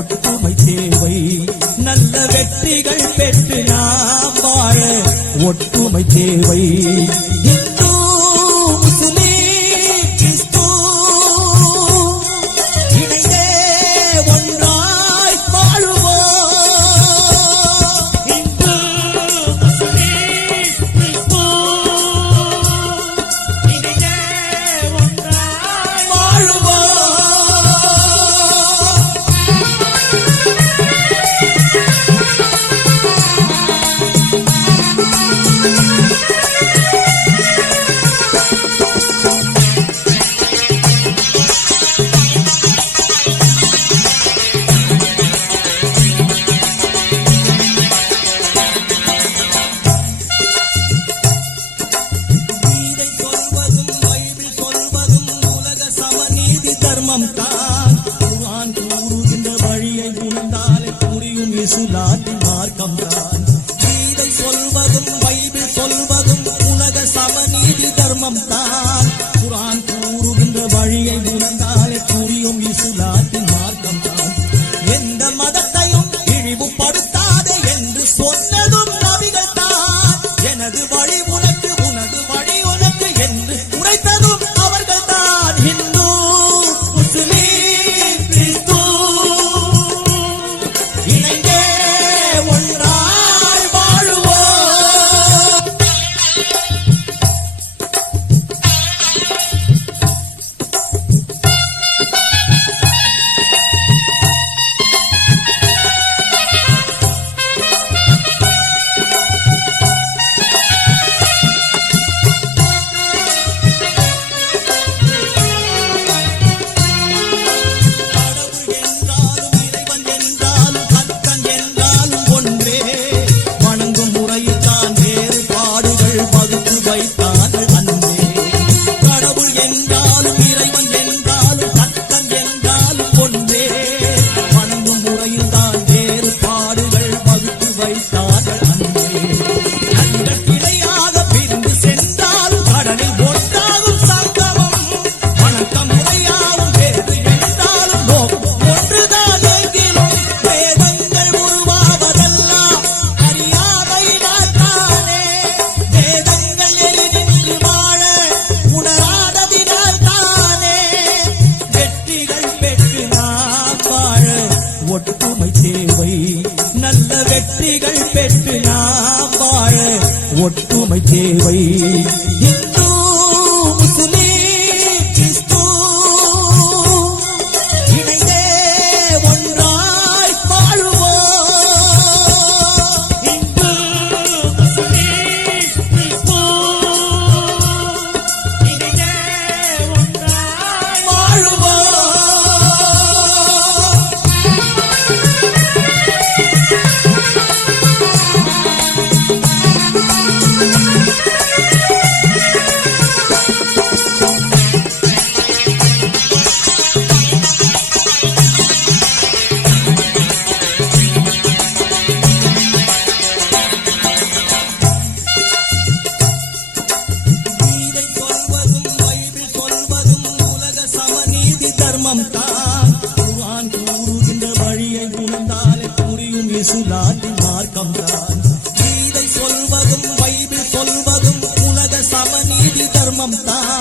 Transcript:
ஒற்றுமை தேவை. நல்ல வெற்றிகள் பெற்று நாம் வாழ ஒற்றுமை தேவை. இந்து முஸ்லிம் கிறிஸ்து இணைந்தே ஒன்றாய் வாழுவோம். இந்து முஸ்லிம் கிறிஸ்து இணைந்தே ஒன்றாய் வாழுவோம். கீதை சொல்வதும் பைபிள் சொல்வதும் உலக சமநீதி தர்மம் தான். குர்ஆன் கூறுகின்ற வழியை உணர்ந்தாலே புரியும் இஸ்லாத்தின் மார்க்கம் தான். கீதை சொல்வதும் பைபிள் சொல்வதும் உலக சமநீதி தர்மம் தான். குர்ஆன் கூறுகின்ற வழியை உணர்ந்தாலே புரியும் இஸ்லாத்தின் மார்க்கம் தான். எந்த மதத்தையும் இழிவுபடுத்தாதே என்று சொன்னதும் நபிகள் தான். எனது வழி உனக்கு உனது வழி உனக்கு என்று உரைத்ததும் அவர்கள் தான். இந்து முஸ்லிம் கிறிஸ்து இணைந்தே ஒன்றாய் வாழுவோம். கடவுள் என்றாலும் இறைவன் என்றாலும் கர்த்தன் என்றாலும் ஒன்றே. வணங்கும் முறையில் தான் வேறுபாடுகள் வகுத்து வைத்தார்கள் அன்பே. கடவுள் என்றாலும் இறைவன் என்றாலும் கர்த்தன் என்றாலும் ஒன்றே. வணங்கும் முறையில் தான் வேறுபாடுகள் வகுத்து வைத்தார்கள் அன்பே. கண்கள் கிளையாக பிரிந்து சென்றாலும் கடலில் ஒன்றாகும் சங்கமம். வணக்க முறையாவும் வேறு என்றாலும் நோக்கம் ஒன்றுதான் எங்கிலும். வேதங்கள் உருவாவதெல்லாம் அறியாமையினால் தானே. வேதங்கள் எளிதின்றி வாழ உணராததினால் தானே. வெற்றிகள் பெற்று நாம் வாழ ஒற்றுமை தேவை. நல்ல வெற்றிகள் பெற்று நாம் வாழ ஒற்றுமை தேவை. இந்து முஸ்லிம் கிறிஸ்து இணைந்தே ஒன்றாய் வாழுவோம். இந்து முஸ்லிம் கிறிஸ்து இணைந்தே ஒன்றாய் வாழுவோம். கீதை சொல்வதும் பைபிள் சொல்வதும் உலக சமநீதி தர்மம் தான். குர்ஆன் கூறுகின்ற வழியை உணர்ந்தாலே புரியும் இஸ்லாத்தின் மார்க்கம் தான். கீதை சொல்வதும் பைபிள் சொல்வதும் உலக சமநீதி தர்மம் தான்.